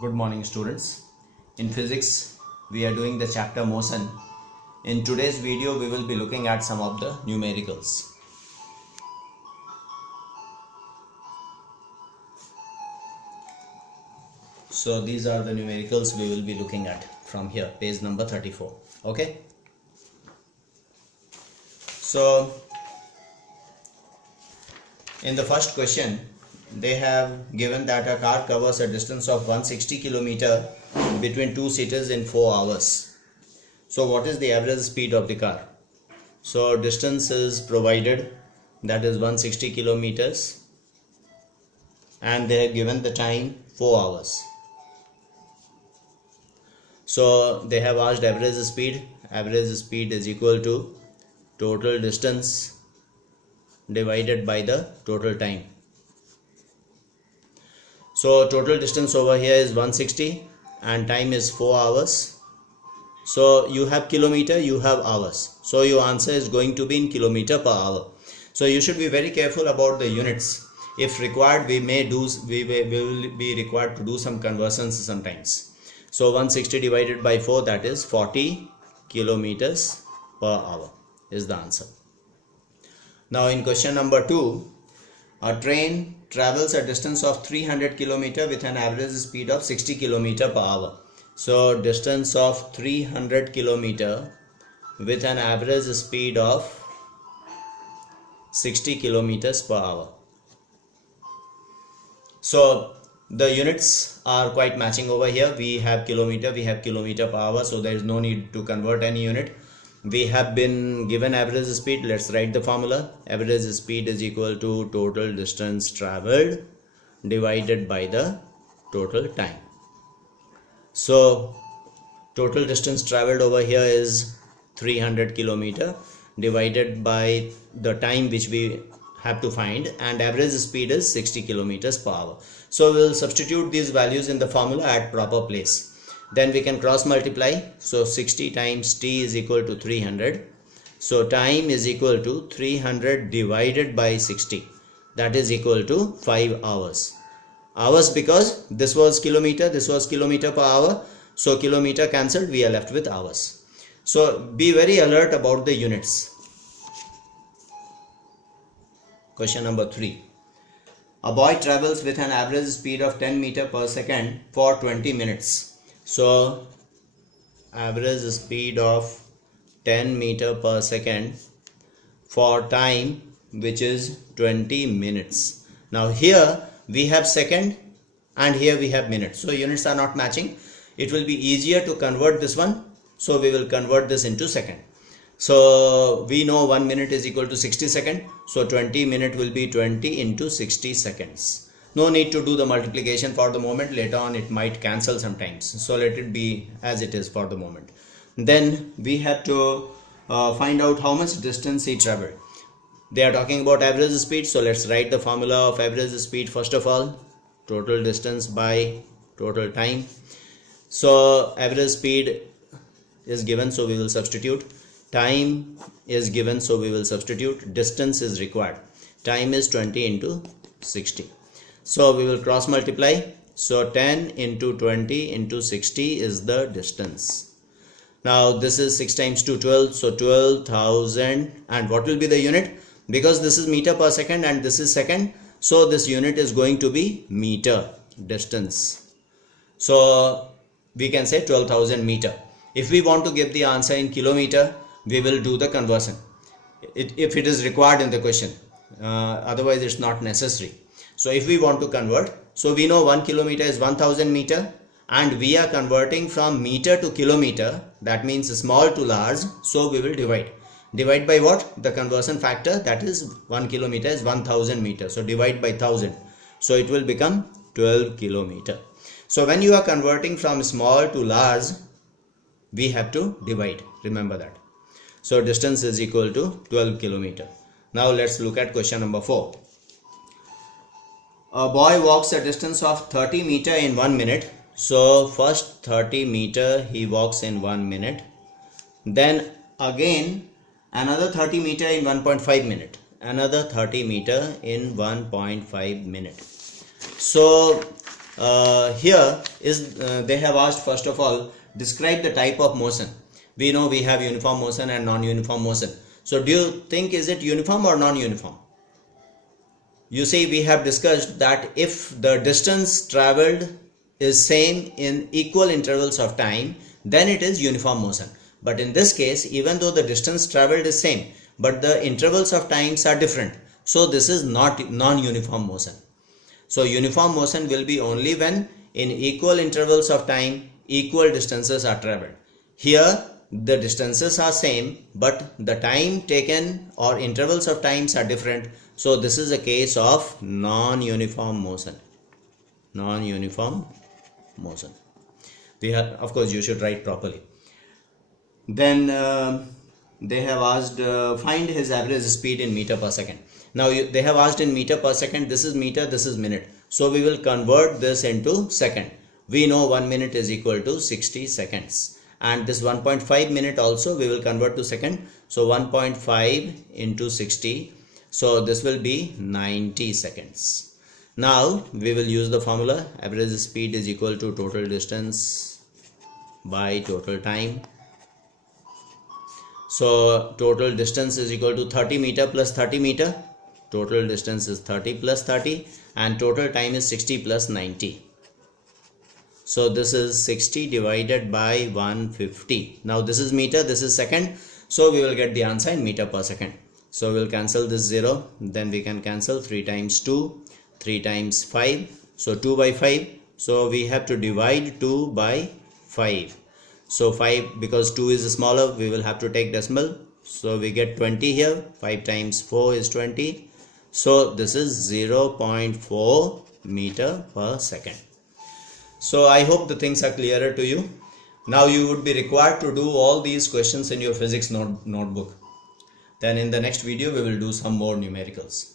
Good morning, students. In physics, we are doing the chapter motion. In today's video, we will be looking at some of the numericals. So these are the numericals we will be looking at from here, page number 34. Okay. So in the first question, they have given that a car covers a distance of 160 km between two cities in 4 hours. So what is the average speed of the car? So distance is provided, that is 160 kilometers, and they have given the time 4 hours. So they have asked average speed. Average speed is equal to total distance divided by the total time. So total distance over here is 160 and time is 4 hours. So you have kilometer, you have hours. So your answer is going to be in kilometer per hour. So you should be very careful about the units. If required, we will be required to do some conversions sometimes. So 160 divided by 4, that is 40 kilometers per hour is the answer. Now in question number 2, a train travels a distance of 300 km with an average speed of 60 km per hour. So distance of 300 km with an average speed of 60 km per hour. So the units are quite matching over here. We have kilometer per hour, so there is no need to convert any unit. We have been given average speed. Let's write the formula. Average speed is equal to total distance traveled divided by the total time. So total distance traveled over here is 300 km divided by the time which we have to find, and average speed is 60 km per hour. So we will substitute these values in the formula at proper place. Then we can cross multiply. So 60 times t is equal to 300. So time is equal to 300 divided by 60. That is equal to 5 hours. Hours because this was kilometer per hour. So kilometer cancelled, we are left with hours. So be very alert about the units. Question number 3. A boy travels with an average speed of 10 meters per second for 20 minutes. So average speed of 10 meters per second for time which is 20 minutes. Now here we have second and here we have minutes. So units are not matching. It will be easier to convert this one. So we will convert this into second. So we know 1 minute is equal to 60 seconds. So 20 minutes will be 20 into 60 seconds. No need to do the multiplication for the moment. Later on it might cancel sometimes. So let it be as it is for the moment. Then we have to find out how much distance he traveled. They are talking about average speed. So let's write the formula of average speed first of all. Total distance by total time. So average speed is given, so we will substitute. Time is given, so we will substitute. Distance is required. Time is 20 into 60. So we will cross multiply. So 10 into 20 into 60 is the distance. Now this is 6 times 2, 12. So 12,000. And what will be the unit? Because this is meter per second and this is second. So this unit is going to be meter distance. So we can say 12,000 meter. If we want to give the answer in kilometer, we will do the conversion if it is required in the question. Otherwise it's not necessary. So if we want to convert, so we know 1 kilometer is 1000 meter and we are converting from meter to kilometer. That means small to large. So we will divide. Divide by what? The conversion factor, that is 1 kilometer is 1000 meters. So divide by 1000. So it will become 12 kilometer. So when you are converting from small to large, we have to divide. Remember that. So distance is equal to 12 kilometer. Now let's look at question number 4. A boy walks a distance of 30 meters in 1 minute. So first 30 meters he walks in 1 minute. Then again another 30 meters in 1.5 minute. Another 30 meters in 1.5 minute. So here is they have asked, first of all, describe the type of motion. We know we have uniform motion and non-uniform motion. So do you think is it uniform or non-uniform? You see, we have discussed that if the distance traveled is same in equal intervals of time, then it is uniform motion. But in this case, even though the distance traveled is same, but the intervals of times are different, so this is not non-uniform motion. So uniform motion will be only when in equal intervals of time equal distances are traveled. Here the distances are same, but the time taken or intervals of times are different. So this is a case of non-uniform motion. Non-uniform motion. We have, of course, you should write properly. Then they have asked find his average speed in meter per second. Now they have asked in meter per second. This is meter, this is minute. So we will convert this into second. We know 1 minute is equal to 60 seconds. And this 1.5 minute also we will convert to second. So 1.5 into 60. So this will be 90 seconds. Now we will use the formula. Average speed is equal to total distance by total time. So total distance is equal to 30 meter plus 30 meter. Total distance is 30 plus 30 and total time is 60 plus 90. So this is 60 divided by 150. Now this is meter, this is second. So we will get the answer in meter per second. So we will cancel this 0. Then we can cancel 3 times 2, 3 times 5. So 2 by 5. So we have to divide 2 by 5. So 5, because 2 is smaller, we will have to take decimal. So we get 20 here. 5 times 4 is 20. So this is 0.4 meter per second. So I hope the things are clearer to you. Now you would be required to do all these questions in your physics notebook. Then in the next video we will do some more numericals.